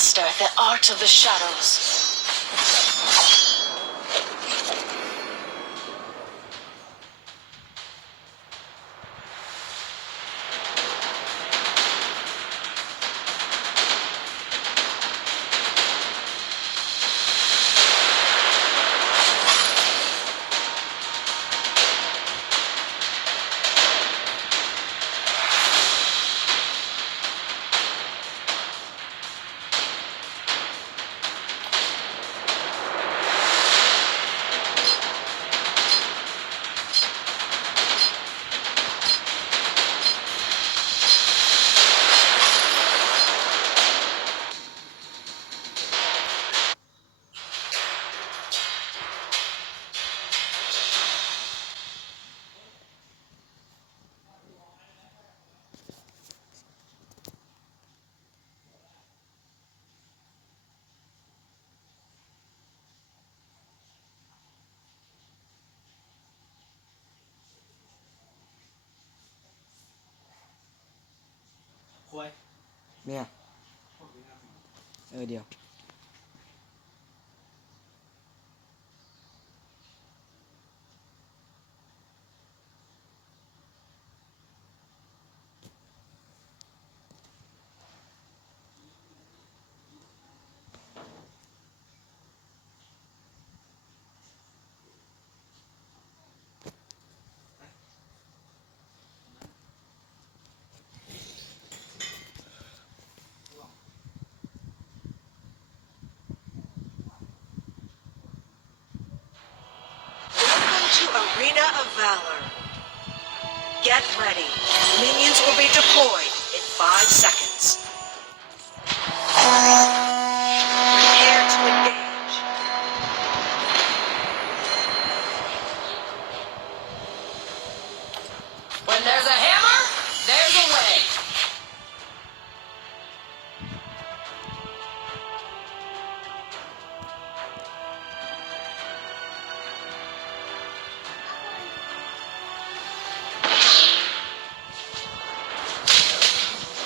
master the art of the shadows.เนี่ยเดี๋ยวArena of Valor. Get ready. Minions will be deployed in 5 seconds. Prepare to engage. When there's a hammer, there's a way.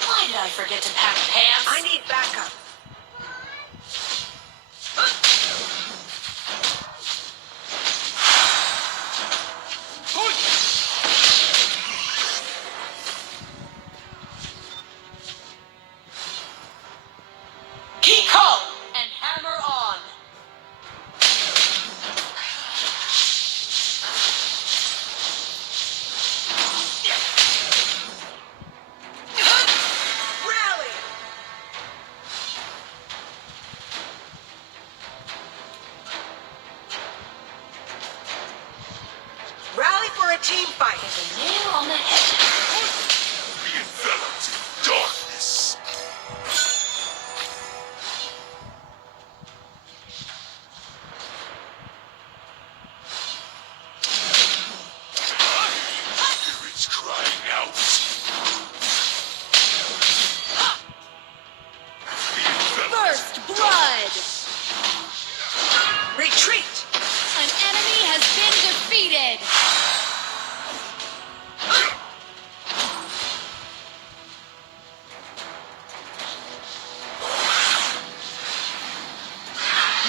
Why did I forget to pack pants? I need backup. Keep calm and hammer on. Rally! Rally for a team fight. The nail on the head. Be enveloped in darkness. Spirits crying out. Be enveloped. First blood! Retreat! An enemy has been defeated!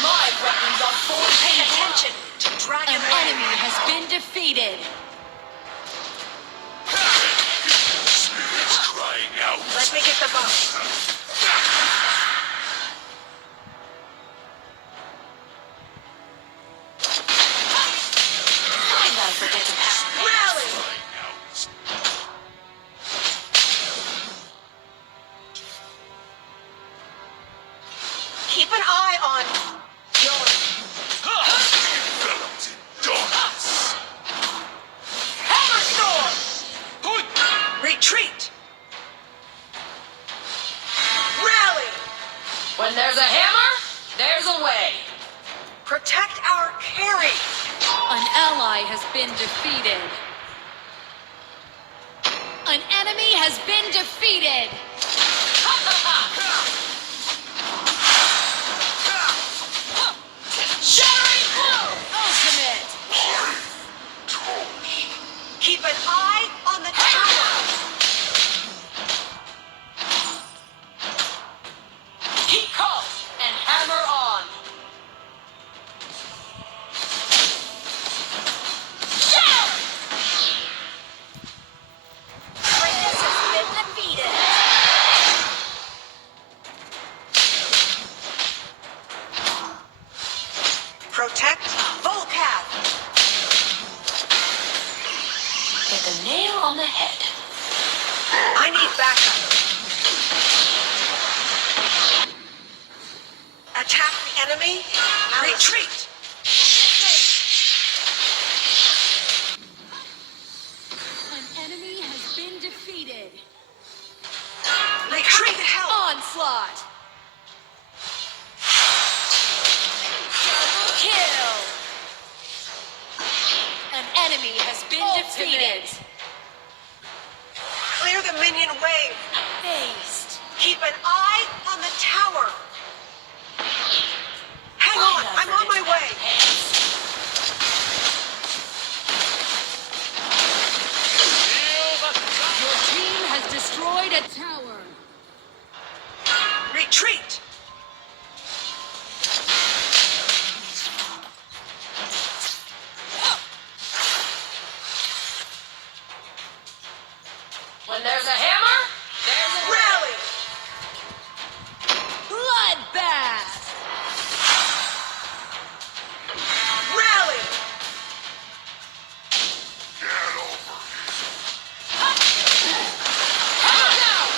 My weapons are full Pay pain. attention to Dragon An enemy has been defeated! Spirits crying out. Let me get the bow. Why did I forget to pack pants? Rally! Crying out. Keep an eye on your Enveloped in darkness. Hammer storm! retreat. Rally! When there's a hammer, there's a way. Protect our carry. An ally has been defeated! An enemy has been defeated! Shattering blow! Ultimate! Keep an eye on the tower. Keep calm Retreat! An enemy has been defeated. Retreat! Help! Onslaught. Double kill. An enemy has been defeated. Clear the minion wave! Aced. Keep an eye on the tower! Hang on, I'm on my way! Your team has destroyed a tower. Retreat! When there's a hammer, there's a Rally! Bloodbath. Rally! Get over hammer down.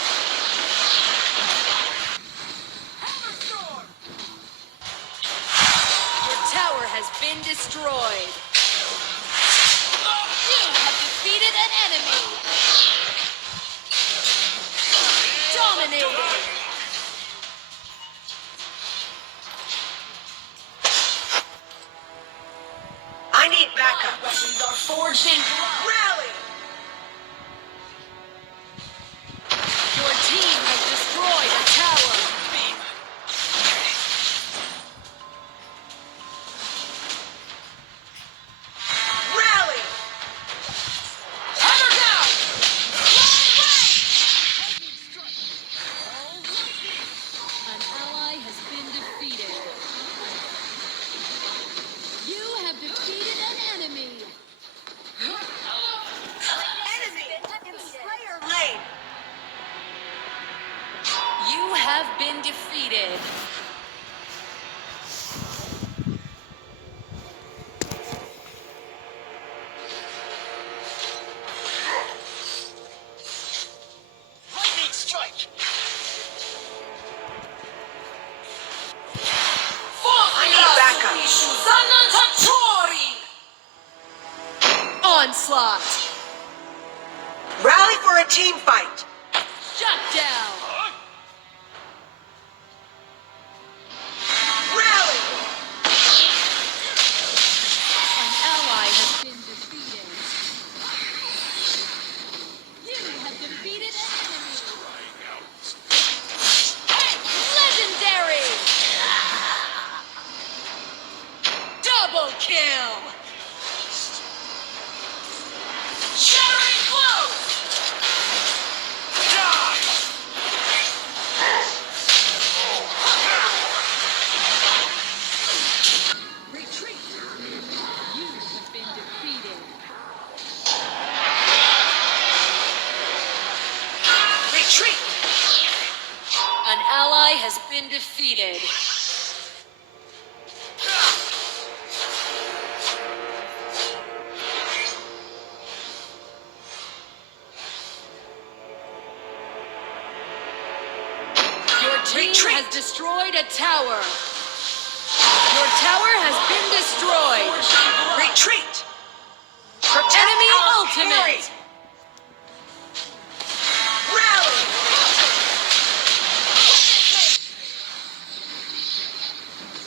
Your tower has been destroyed. You have defeated an enemy. Dominated. I need backup! Weapons are forged in blood. Rally! Your team has destroyed a tower. Rally! Hammer down. An ally has been defeated. You have defeated an enemy. Enemy in Slayer Lane! You have been defeated. Lightning strike! I need backup! Onslaught. Rally for a team fight! Shut down. Rally! An ally has been defeated. You have defeated an enemy. crying out. Legendary. Double kill. Shattering blow. Retreat. You have been defeated. Retreat! An ally has been defeated. Your team Retreat. has destroyed a tower. Your tower has been destroyed. Retreat! Protect Enemy our ultimate. carry. Rally!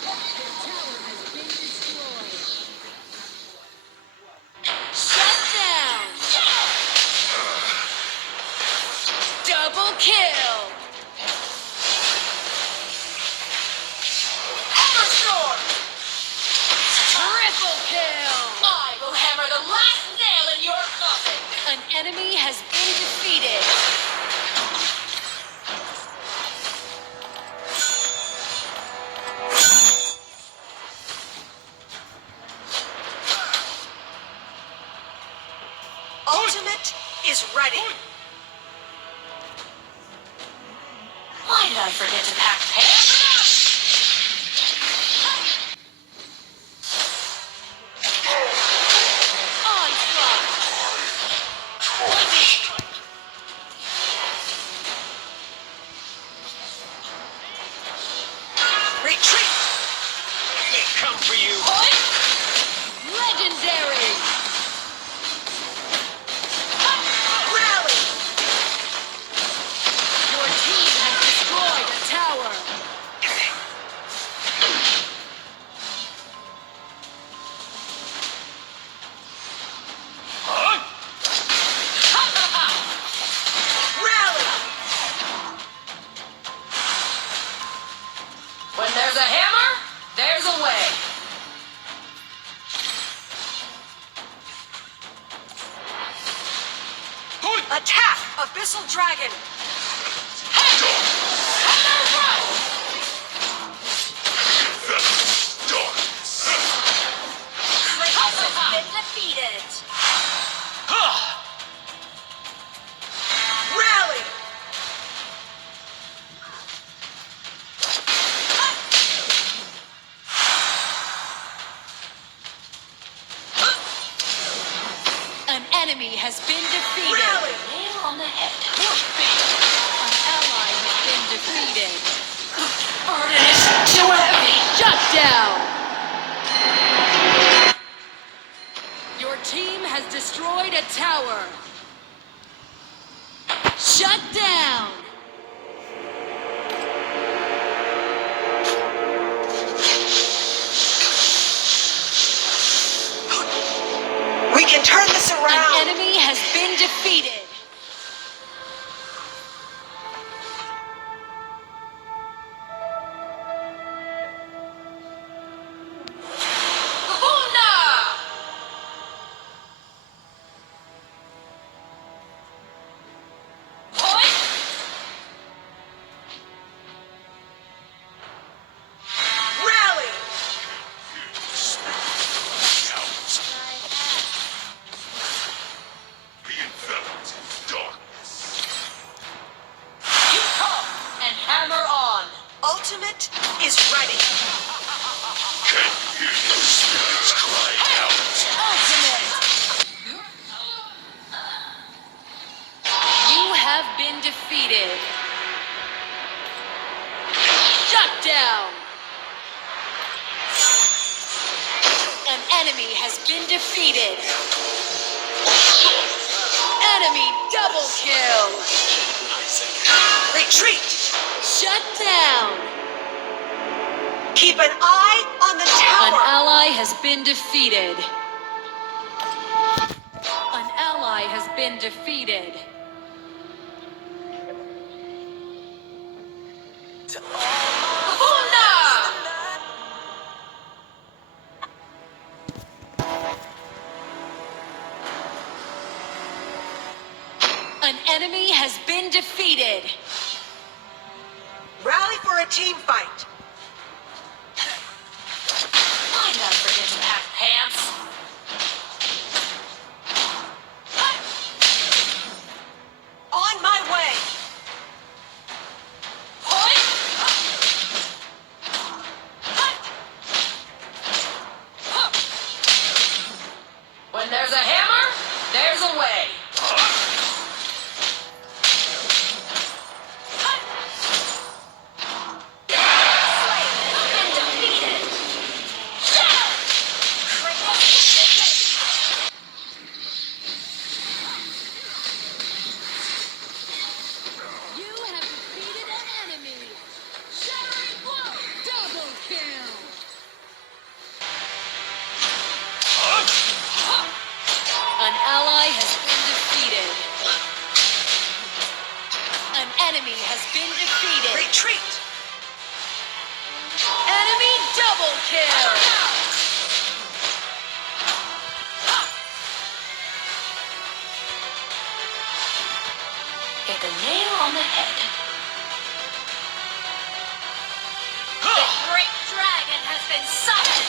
Your tower has been destroyed. Shut down. Double kill. Hammerstorm! Triple kill. I will hammer the last nail in your coffin. An enemy has been defeated. Ultimate is ready. Why did I forget to pack pants? Onslaught. Retreat! Come Attack! Abyssal Dragon! Kratos has been defeated! Rally! An enemy has been defeated. Rally! Nail on the head. An ally has been defeated. Burden is too heavy. Shut down. Your team has destroyed a tower. Shut down. We can turn this An around! enemy has been defeated. Kahuna! Point! Rally! Cowards. Be enveloped in darkness. You come and hammer on. Ultimate is ready! Can hear your spirits cry out. Ultimate. You have been defeated. Shut down. An enemy has been defeated. Enemy double kill. Retreat! Shut down. Keep an eye on the An tower! ally has been defeated. An ally has been defeated. Kahuna! An enemy has been defeated. Rally for a team fight! I never forget to pack pants. On my way! Point! When there's a hammer, there's a way. Been defeated. You have defeated an enemy. Shattering blow. Double kill. An ally has been defeated. An enemy has been defeated. Retreat! Enemy double kill. Hit the nail on the head. The great dragon has been summoned.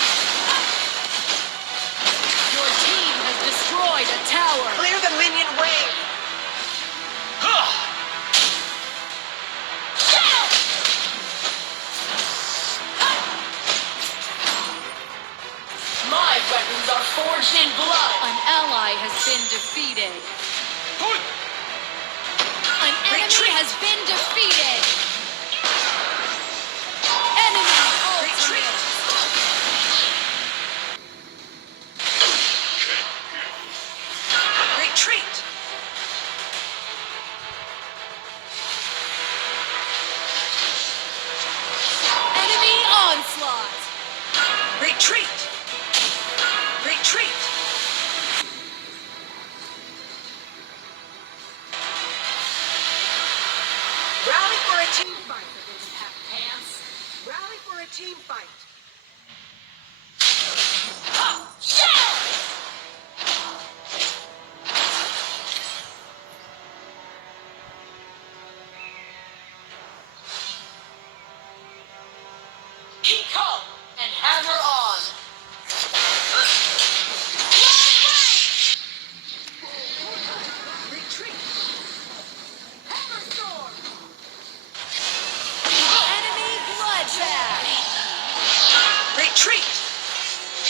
Your team has destroyed a tower. Clear the minion wave! My weapons are forged in blood. An ally has been defeated. An enemy Retreat. has been defeated. Enemy Retreat. ultimate. Retreat! Enemy onslaught. Retreat! Retreat! Rally for a team fight! Pants. Rally for a team fight! Keep calm and hammer on. Retreat. Hammer storm. Enemy bloodbath. Retreat!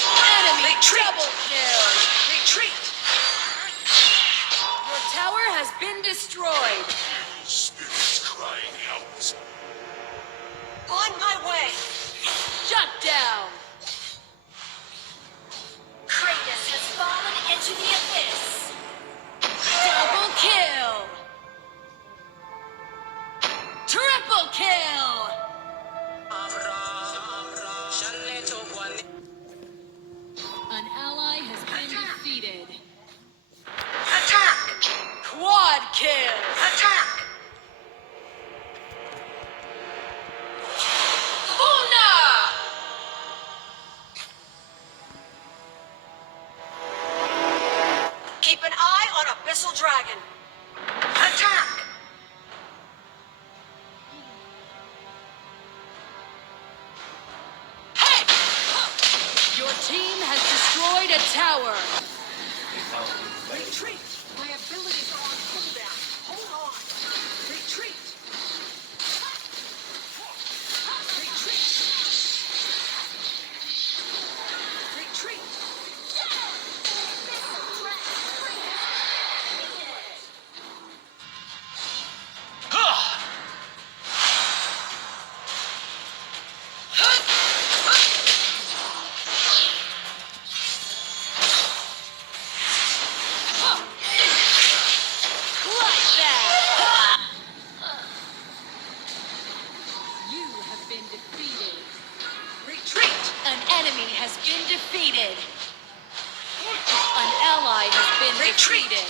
Enemy Retreat. double kill. Retreat! Your tower has been destroyed. Spirits crying out. On my way! Shut down. Kratos has fallen into the abyss. Double kill. Triple kill. An ally has been defeated. Attack! Quad kill. Attack! Una! Keep an eye on Abyssal Dragon. Attack! Hey! Your team has destroyed a tower. Retreat! My abilities are on cooldown. Hold on. Retreat! Retreat! Retreat! Bloodbath. You have been defeated. Retreat! An enemy has been defeated. An ally has been Retreat. defeated.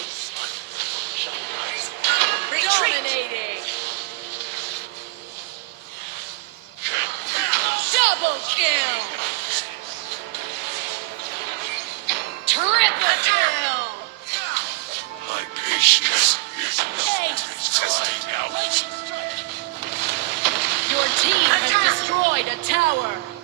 Retreat! Dominating. Double kill. Triple kill. My patience is Hey. crying out. Your team has Attack. destroyed a tower.